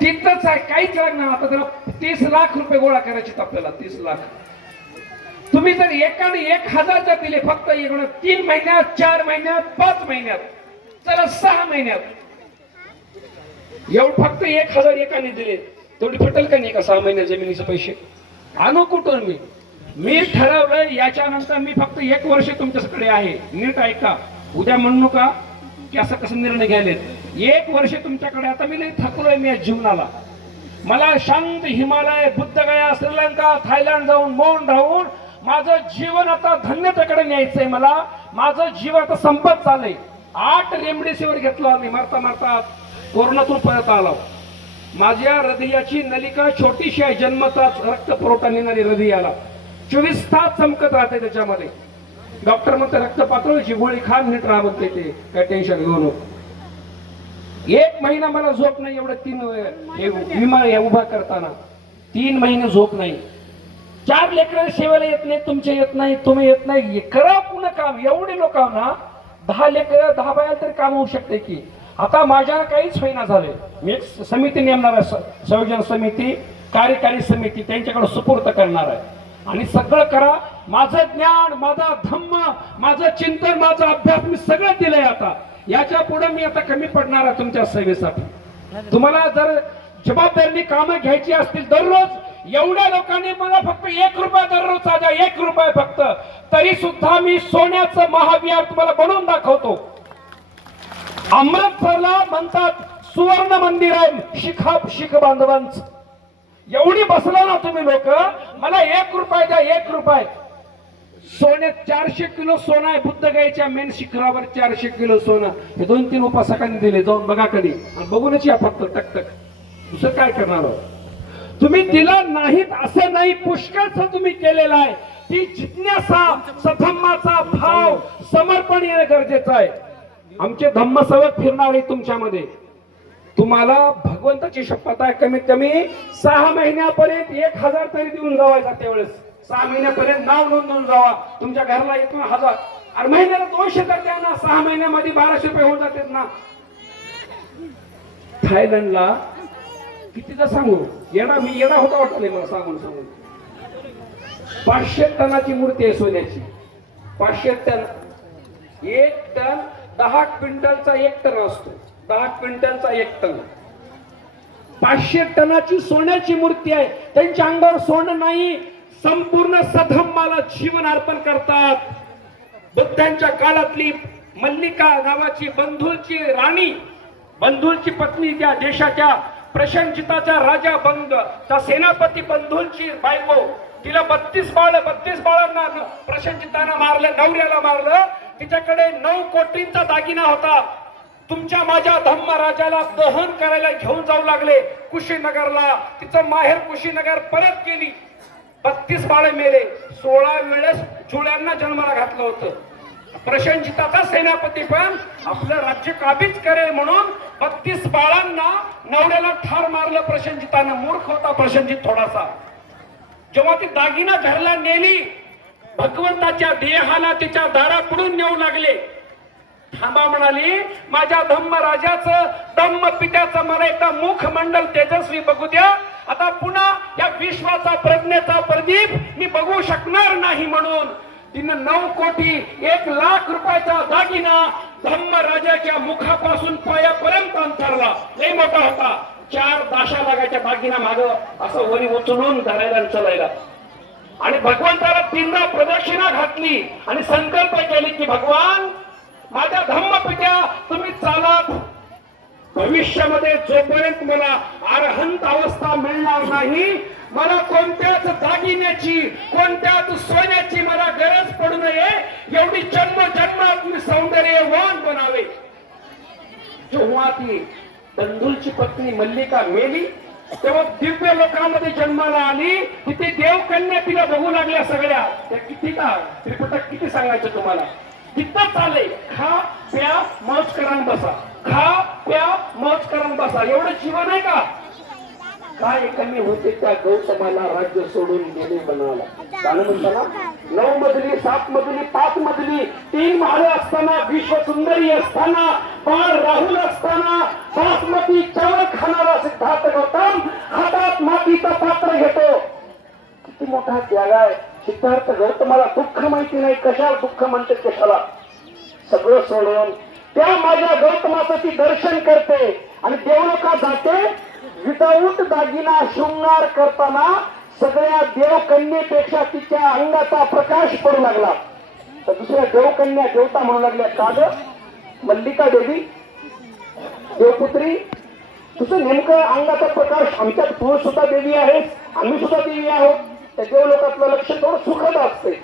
तिथंच आहे काहीच लागणार आता त्याला तीस लाख रुपये गोळा करायचे आपल्याला तीस लाख. तुम्ही जर एकाने एक हजार जर दिले फक्त इकडं तीन महिन्यात चार महिन्यात पाच महिन्यात चला सहा महिन्यात. एवढं फक्त एक हजार एकाने दिले. तेवढी पटेल का नाही का सहा महिन्यात जमिनीचे पैसे? आणू कुठून मी? मी ठरवलं याच्यानंतर मी फक्त एक वर्ष तुमच्याकडे आहे. नीट ऐका. उद्या म्हणू नका. की असं कसं निर्णय घ्यायलेत? एक वर्ष तुमच्याकडे आता मी लई थकलोय मी या जीवनाला. मला शांत हिमालय बुद्धगया श्रीलंका थायलंड जाऊन मौन राहून माझं जीवन आता धन्यतेकडे न्यायचंय मला. माझं जीवन आता संपत चाललंय. आठ रेमडेसिवीर घेतलो आम्ही. मारता मारता कोरोनातून परत आलो. माझ्या हृदयाची नलिका छोटीशी आहे. जन्मताच रक्त पुरवठा नेणारी हृदयाला. चोवीस तास चमकत राहते त्याच्यामध्ये. डॉक्टर म्हणते रक्त पातळीची गोळी खा नीट राहा म्हणते ते काय टेन्शन घेऊ नको. एक महिना मला झोप नाही एवढं तीन विमा हे उभा करताना. तीन महिने झोप नाही. चार लेकर सेवेला येत नाही तुमचे येत नाही तुम्ही येत नाही. करा पुन्हा काम एवढे लोक ना दहा लेकर दहा बाया तरी काम होऊ शकते की. आता माझ्या काहीच होईना झाले मी एक समिती नेमणार आहे संयोजन समिती कार्यकारी समिती त्यांच्याकडे सुपूर्त करणार आहे. आणि सगळं करा. माझं ज्ञान माझा धम्म माझं चिंतन माझा अभ्यास मी सगळं दिलंय आता. याच्यापुढे मी आता कमी पडणार आहे तुमच्या सेवेसाठी. तुम्हाला जर जबाबदारीने कामं घ्यायची असतील दररोज एवढ्या लोकांनी मला फक्त एक रुपया दररोज साधा एक रुपया फक्त. तरी सुद्धा मी सोन्याचं महाविहार तुम्हाला बनवून दाखवतो. अमृतसरला म्हणतात सुवर्ण मंदिर आहे. शिखा शिख बांधवांचं. एवढी बसला ना तुम्ही लोक मला एक रुपये द्या एक रुपये. सोन्यात चारशे किलो सोनं आहे बुद्ध गायच्या मेन शिखरावर चारशे किलो सोनं. हे दोन तीन उपासकांनी दिले जाऊन बघा कधी. आणि बघूनच या फक्त टकटक दुसरं काय करणार आहोत? तुम्ही दिलं नाहीत असं नाही पुष्कळच तुम्ही केलेलं आहे. ती जिज्ञासा सधम्माचा भाव समर्पण येणं गरजेचं आहे. आमचे धम्मसवक फिरणार आहे तुमच्यामध्ये. तुम्हाला भगवंताची शपथ आहे कमीत कमी सहा महिन्यापर्यंत एक हजार तरी देऊन जावायचा त्यावेळेस. सहा महिन्यापर्यंत नाव नोंदवून जावा. तुमच्या घराला येतो हजार. आणि महिन्याला दोनशे तर द्या ना. सहा महिन्यामध्ये बाराशे रुपये होऊन जातात ना. थायलंडला कितीदा सांगू? येडा मी येडा होता वाटत नाही मला सांगून सांगून. पाचशे टनाची मूर्ती आहे सोन्याची. पाचशे टन. एक टन दहा क्विंटलचा एक टन असतो. दहा क्विंटलचा एक टन. पाचशे टनाची सोन्याची मूर्ती आहे. त्यांच्या अंगावर सोनं नाही. संपूर्ण सधम्माला जीवन अर्पण करतात. बुद्धांच्या काळातली मल्लिका नावाची बंधूलची राणी बंधूलची पत्नी त्या देशाच्या प्रशंसिताचा राजा बंद त्या सेनापती बंधूंची बायको. तिला बत्तीस बाळ बत्तीस बाळांना प्रशंसिताना मारलं नवऱ्याला मारलं. तिच्याकडे नऊ कोटींचा दागिना होता. तुमच्या माझ्या धम्म राजाला दहन करायला घेऊन जाऊ लागले कुशीनगरला. तिचं माहेर कुशीनगर परत केली. बत्तीस बाळे मेले. सोळा वेळेस जुळ्यांना जन्माला घातलं होतं. प्रशंजिताचा सेनापती पण आपलं राज्य काबीज करेल म्हणून बत्तीस बाळांना नवऱ्याला ठार मारलं प्रशंजितानं मूर्ख होता प्रशंजित थोडासा. जेव्हा ती दागिना घरला नेली भगवंताच्या देहाला तिच्या दारापुढून नेऊ लागले. थांबा म्हणाली माझ्या धम्म राजाचं धम्म पित्याचं मला एकदा मुख मंडल तेजस्वी बघू द्या. आता पुन्हा या विश्वाचा प्रज्ञेचा प्रदीप मी बघू शकणार नाही म्हणून. तिनं नऊ कोटी एक लाख रुपयाचा दागिना धम्म राजाच्या मुखापासून पायापर्यंत अंतरला लय मोठा होता. चार दाशा लागायच्या दागिना माग असं वरी उचलून धरायला आणि चलायला. आणि भगवंताला तीनदा प्रदक्षिणा घातली आणि संकल्प केली की भगवान माझ्या धम्मपित्या तुम्ही चालात. भविष्यामध्ये जोपर्यंत मला अरहंत अवस्था मिळणार नाही मला कोणत्याच दागिन्याची कोणत्याच सोन्याची मला गरज पडू नये एवढी जन्म जन्मात मी सौंदर्यवान बनावे. जेव्हा ती बंधूंची पत्नी मल्लिका मेली तेव्हा दिव्य लोकांमध्ये जन्माला आली तिथे देवकन्या तिला बघू लागल्या सगळ्या. त्या किती का? त्रिपटक किती सांगायचं तुम्हाला? इथं चाललंय. खा प्या मौज करा बसा. खा प्या मौज करा बसा. एवढं जीवन आहे का? काय कमी होते त्या गौतमाला राज्य सोडून गेले बनाला नऊ मजली सात मजली पाच मजली तीन महाळ असताना विश्व सुंदरी असताना बाळ राहुल असताना बासमती चावल खाणारा सिद्धार्थ गौतम हातात मातीचा पात्र घेतो. किती मोठा त्याग आहे. सिद्धार्थ गौतमाला दुःख माहिती नाही कशाला दुःख म्हणते कशाला? सगळं सोडून त्या माझ्या गौतमाचं ती दर्शन करते आणि देवलोका जाते? विदाऊट दागिना शृंगार करताना सगळ्या देवकन्येपेक्षा तिच्या अंगाचा प्रकाश पडू लागला. तर दुसऱ्या देवकन्या देवता म्हणू लागल्या का ग? मल्लिका देवी देवपुत्री तुझं नेमकं अंगाचा प्रकाश आमच्यात तू सुद्धा देवी आहेस आम्ही सुद्धा देवी आहोत. त्या देवलोकातलं लक्ष थोडं सुखद असते.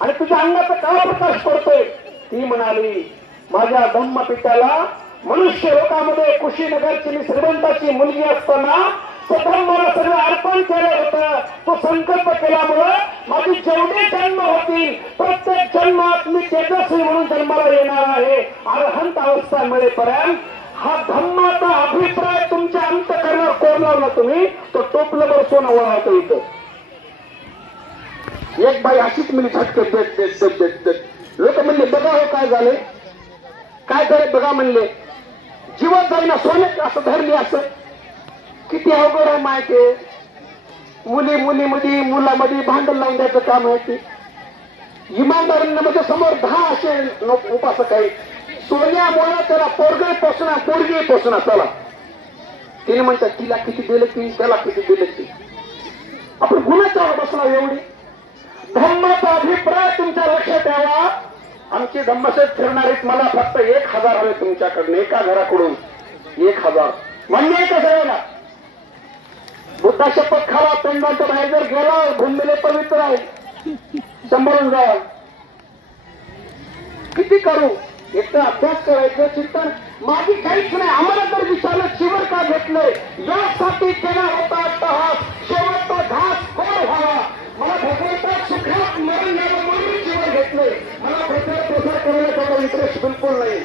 आणि तुझ्या अंगाचा काय प्रकाश पडतोय? ती म्हणाली माझ्या धम्म पित्याला मनुष्य लोकामध्ये कुशीनगरची मी श्रीमंताची मुलगी असताना स्वतः मला सगळं अर्पण केलं होतं. तो संकल्प केल्यामुळं माझी जेवढे जन्म होतील प्रत्येक जन्मात मी तेजस्वी म्हणून जन्माला येणार आहे. अरहंत अवस्था मिळेपर्यंत हा धम्माचा अभिप्राय तुमच्या अंतकरणावर कोरलावला तुम्ही तो टोपलं बरसून वळवतो इथं. एक बाई अशीच मुली झटके देत देत देत देत देत. लोक म्हणले बघा हो काय झाले काय झाले बघा म्हणले. जीवन जाईना सोने असं धरली असं. किती अवघड आहे माहिती मुली मुलीमध्ये मुलामध्ये भांडण लावून द्यायचं काम आहे ते. इमानदारांना म्हणजे समोर दहा असे लोक उपासक आहेत. सोन्यामुळे त्याला पोरगे पोसणार पोरगे पोसणार चला. तिने म्हणतात तिला किती दिले की त्याला किती दिले की. आपण गुन्ह्याच्यावर बसला एवढी. धम्माचा अभिप्राय तुमच्या लक्षात यावा. आमची धम्मसेठ फिरणारीत मला फक्त एक हजार हवे तुमच्याकडनं एका घराकडून. एक हजार. म्हणजे कसं बुद्धा शपथ खावा तोंडाच्या बाहेर जर गेला भूमिले पवित्र आहे. सांभाळून जा. किती करू? एक तर अभ्यास करायचं चिंतन. माझी काहीच नाही. आम्हाला तर विचारलं शिवर का घेतलंय? यासाठी केला होता अट्टहास घास कोण व्हावा मला भगवंता सुखात मरण यावं म्हणून शिवर घेतलंय मला प्रचार प्रसार करायला त्याचा इंटरेस्ट बिलकुल नाही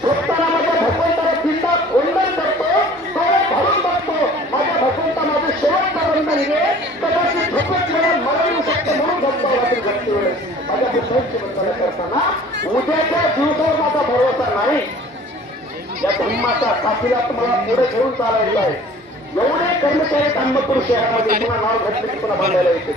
स्वतःला माझ्या भगवंताला चिंतात वंदन करतो डोळे भरून बघतो माझ्या भगवंता माझं शेवटचं वंदन घे कदाचित झोपेत मला मरण येऊ शकतं म्हणून जगतो रात्री जगते वेळेस माझ्या बुद्धांची वंदना करताना उद्याच्या दिवसावर माझा भरोसा नाही या धर्माचा काफिला तुम्हाला पुढे घेऊन चालायचा आहे एवढे कर्मचारी तांबपूर शहरामध्ये पुन्हा नाव घातले की पुन्हा बांधायला येते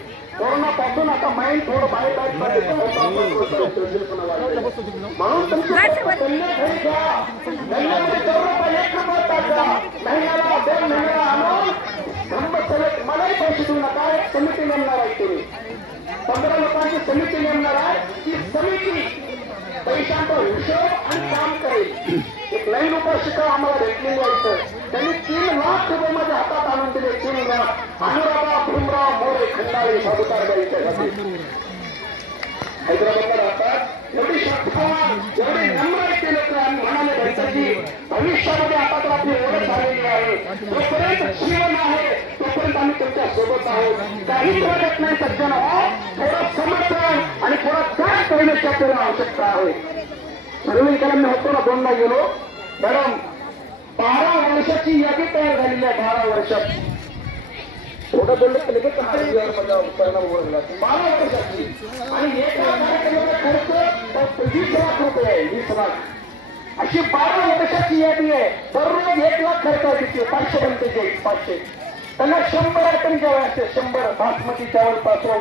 कोरोना पासून आता माइंड थोडं बाहेर म्हणून महिन्याला दोन महिन्याला आणून धर्मसेवेत मलाही पैसे देऊ नका. एक समिती नेमणार आहे तुम्ही. पंधरा लोकांची समिती नेमणार आहे. ती समिती पैशांचा हिशोब आणि काम करेल. एक नवीन उपाशिका आम्हाला भेटलेली आहे. त्यांनी तीन लाख रुपये माझ्या हातात आणून दिले तीन लाख. अनुराधा खंडाळी हैदराबादला राहतात एवढी एवढे नम्र ते लोक आणि मनाने की भविष्यामध्ये आता तर आपली ओळख झालेली आहे. तोपर्यंत जीवन आहे तोपर्यंत आम्ही तुमच्यासोबत आहोत. काही वाटत नाही सज्जन हो. थोडं समर्थन आणि थोडा त्याग करण्याची आपल्याला आवश्यकता आहे. सर्वेकरांनी मी होतो ना दोनदा गेलो. मॅडम बारा वर्षाची यादी तयार झालेली आहे बारा वर्षात. थोडं बोललं की लगेच माझा परिणाम ओळखला बारा आणि एका कार्यक्रमाचा खर्च लाख रुपये आहे वीस लाख अशी बारा वर्षाची यादी आहे. दररोज एक लाख खर्च आहे तिथे पाचशे बनते पाचशे. त्यांना शंभर आयटम जेवण असते शंभर बासमती चावलपासून